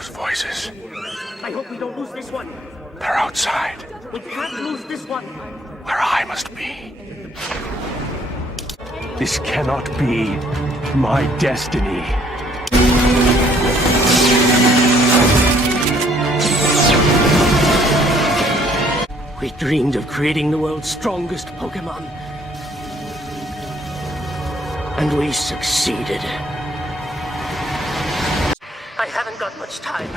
those voices? I hope we don't lose this one. They're outside. We can't lose this one. Where I must be. This cannot be my destiny. We dreamed of creating the world's strongest Pokemon. And we succeeded. I haven't got much time.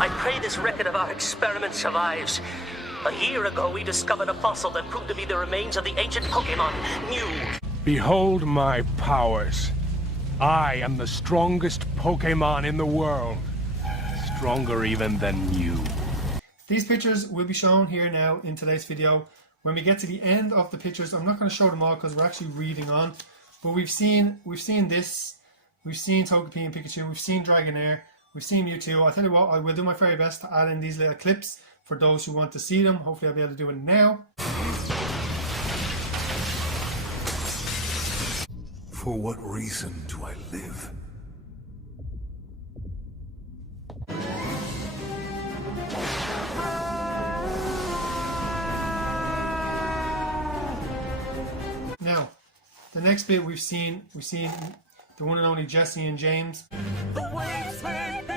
I pray this record of our experiment survives. A year ago, we discovered a fossil that proved to be the remains of the ancient Pokemon, Mew. Behold my powers. I am the strongest Pokemon in the world. Stronger even than you. These pictures will be shown here now in today's video. When we get to the end of the pictures, I'm not going to show them all because we're actually reading on. But we've seen this. We've seen Togepi and Pikachu. We've seen Dragonair. We've seen Mewtwo. I'll tell you what, I will do my very best to add in these little clips for those who want to see them. Hopefully I'll be able to do it now. For what reason do I live? Now, the next bit we've seen the one and only Jesse and James. The waves may be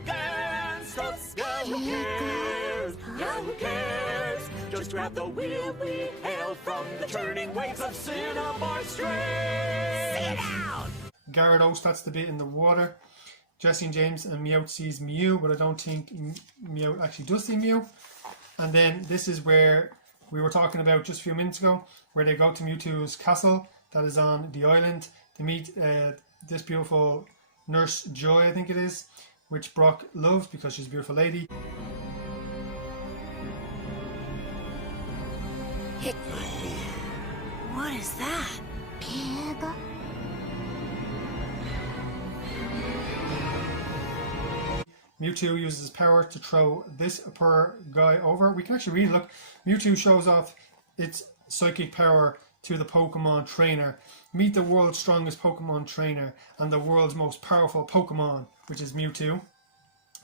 against us. Yeah, who cares? Yeah, who cares? Just grab the wheel we hail from the turning waves of Cinnabar Strait. Sit down! Gyarados, that's the bit in the water. Jesse and James and Meowth sees Mew, but I don't think Meowth actually does see Mew. And then this is where we were talking about just a few minutes ago, where they go to Mewtwo's castle that is on the island to meet this beautiful Nurse Joy, I think it is, which Brock loves because she's a beautiful lady. What is that? Pig? Mewtwo uses his power to throw this poor guy over. We can actually read, look, Mewtwo shows off its psychic power to the Pokemon trainer. Meet the world's strongest Pokemon trainer and the world's most powerful Pokemon, which is Mewtwo.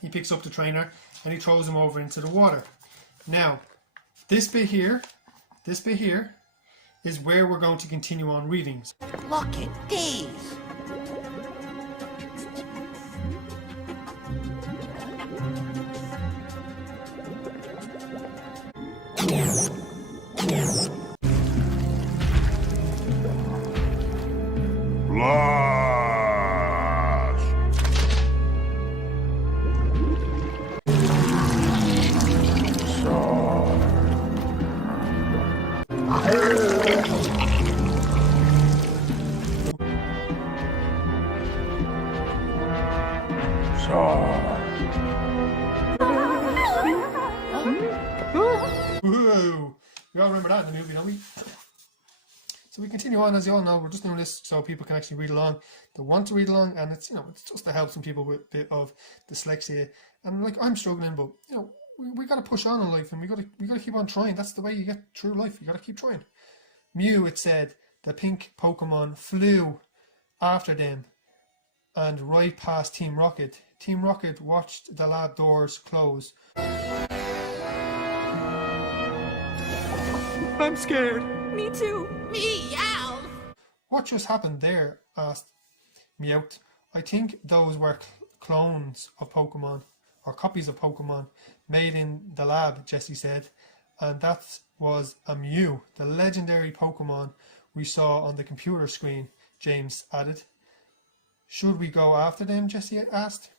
He picks up the trainer and he throws him over into the water. Now, this bit here is where we're going to continue on reading. Look at these. Woohoo! We all remember that in the movie, don't we? So we continue on, as you all know, we're just doing this so people can actually read along. They want to read along, and it's, you know, it's just to help some people with a bit of dyslexia. And like, I'm struggling, but you know, we got to push on in life, and we got to keep on trying. That's the way you get through life. You got to keep trying. Mew, it said, the pink Pokemon flew after them and right past Team Rocket. Team Rocket watched the lab doors close. I'm scared. Me too. Meow. What just happened there? Asked Meowth. I think those were clones of Pokemon, or copies of Pokemon, made in the lab, Jesse said. And that was a Mew, the legendary Pokemon we saw on the computer screen, James added. Should we go after them, Jesse asked.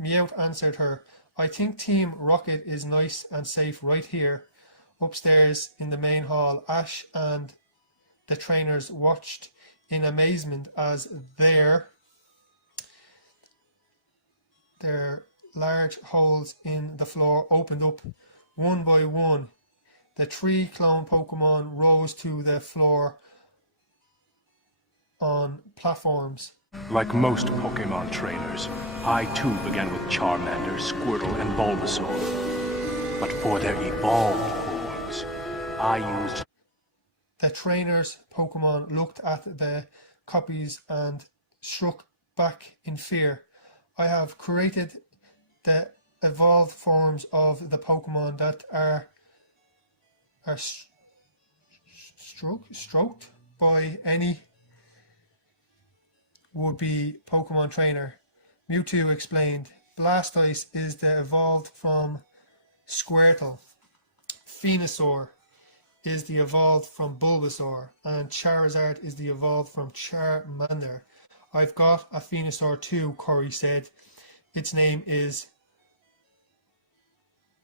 Meowth answered her. I think Team Rocket is nice and safe right here. Upstairs in the main hall, Ash and the trainers watched in amazement as their large holes in the floor opened up one by one. The 3 clone Pokemon rose to the floor on platforms. Like most Pokemon trainers, I too began with Charmander, Squirtle, and Bulbasaur. But for their evolved forms, I used... The trainers' Pokemon looked at the copies and struck back in fear. I have created the evolved forms of the Pokemon that are stroked by any would-be Pokemon trainer. Mewtwo explained. Blastoise is the evolved from Squirtle. Venusaur is the evolved from Bulbasaur, and Charizard is the evolved from Charmander. I've got a Venusaur too, Corey said. Its name is...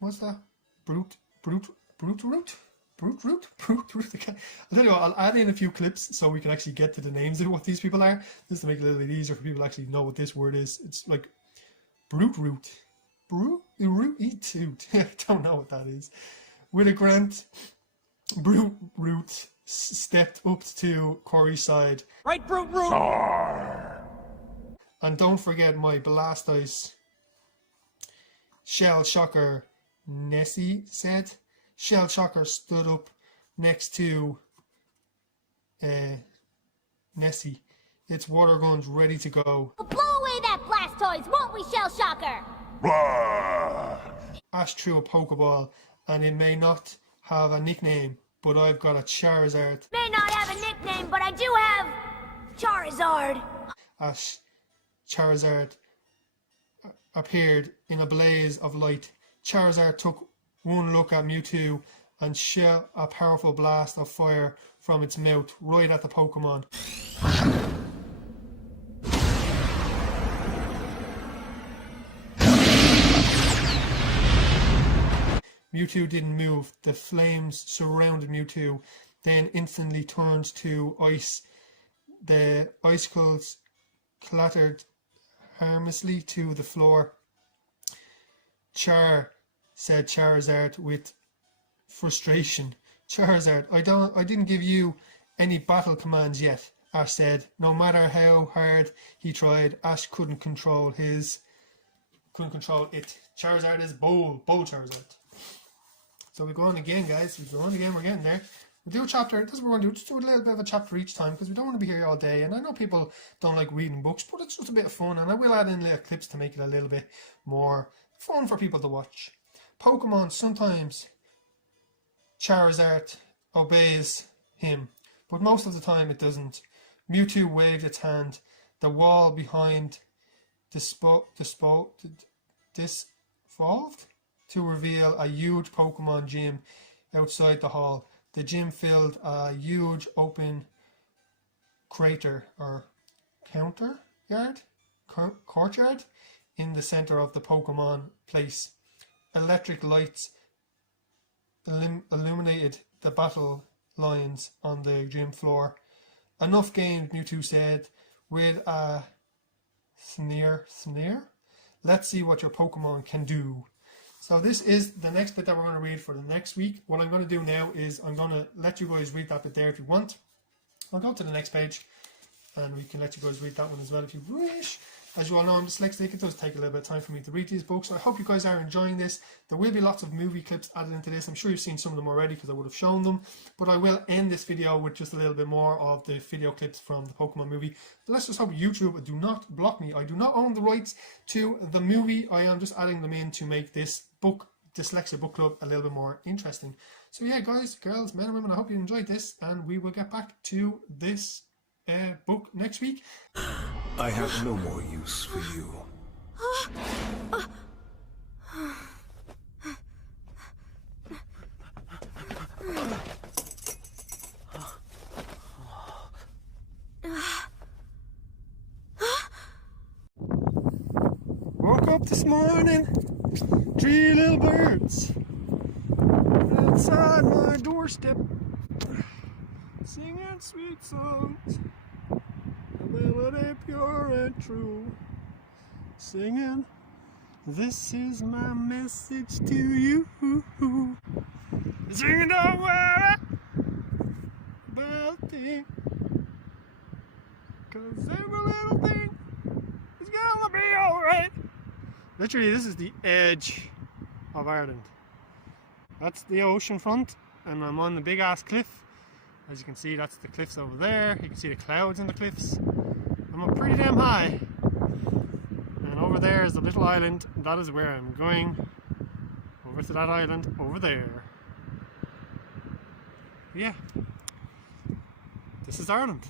what's that? Brute Root? I'll tell you what, I'll add in a few clips so we can actually get to the names of what these people are, just to make it a little bit easier for people to actually know what this word is. It's like Brute Root. I don't know what that is. With a grant, Brute Root stepped up to Corey's side. Right, Brute Root! And don't forget my Blastoise. Shell Shocker, Nessie said. Shell Shocker stood up next to Nessie. Its water gun's ready to go. We'll blow away that Blastoise, won't we, Shell Shocker? Ash threw a Pokeball, and it may not have a nickname, but I've got a Charizard. May not have a nickname, but I do have Charizard. Ash Charizard appeared in a blaze of light. Charizard took one look at Mewtwo and shot a powerful blast of fire from its mouth right at the Pokemon. Mewtwo didn't move. The flames surrounded Mewtwo, then instantly turned to ice. The icicles clattered harmlessly to the floor. Char, said Charizard with frustration. Charizard, I didn't give you any battle commands yet, Ash said. No matter how hard he tried, Ash couldn't control it. Charizard is Bull Charizard. So we go on again, guys. We go on again. We're getting there. We'll do a chapter. That's what we're going to do. Just do a little bit of a chapter each time because we don't want to be here all day. And I know people don't like reading books, but it's just a bit of fun. And I will add in little clips to make it a little bit more fun for people to watch. Pokemon, sometimes Charizard obeys him, but most of the time it doesn't. Mewtwo waved its hand. The wall behind dissolved to reveal a huge Pokemon gym outside the hall. The gym filled a huge open crater or courtyard in the center of the Pokemon place. Electric lights illuminated the battle lines on the gym floor. Enough games, Mewtwo said with a sneer. Let's see what your Pokemon can do. So this is the next bit that we're going to read for the next week. What I'm going to do now is I'm going to let you guys read that bit there if you want. I'll go to the next page and we can let you guys read that one as well if you wish. As you all know, I'm dyslexic. It does take a little bit of time for me to read these books. I hope you guys are enjoying this. There will be lots of movie clips added into this. I'm sure you've seen some of them already because I would have shown them. But I will end this video with just a little bit more of the video clips from the Pokemon movie. But let's just hope YouTube do not block me. I do not own the rights to the movie. I am just adding them in to make this book, Dyslexia Book Club, a little bit more interesting. So yeah, guys, girls, men and women, I hope you enjoyed this. And we will get back to this book next week. I have no more use for you. Woke up this morning, 3 little birds outside my doorstep, singing sweet songs, a melody pure and true, singing, this is my message to you. Singing, don't worry about a thing, 'cause every little thing is gonna be alright. Literally, this is the edge of Ireland. That's the ocean front, and I'm on the big ass cliff. As you can see, that's the cliffs over there. You can see the clouds in the cliffs. I'm up pretty damn high. And over over there is a little island, and that is where I'm going. Over to that island over there. Yeah. This is Ireland.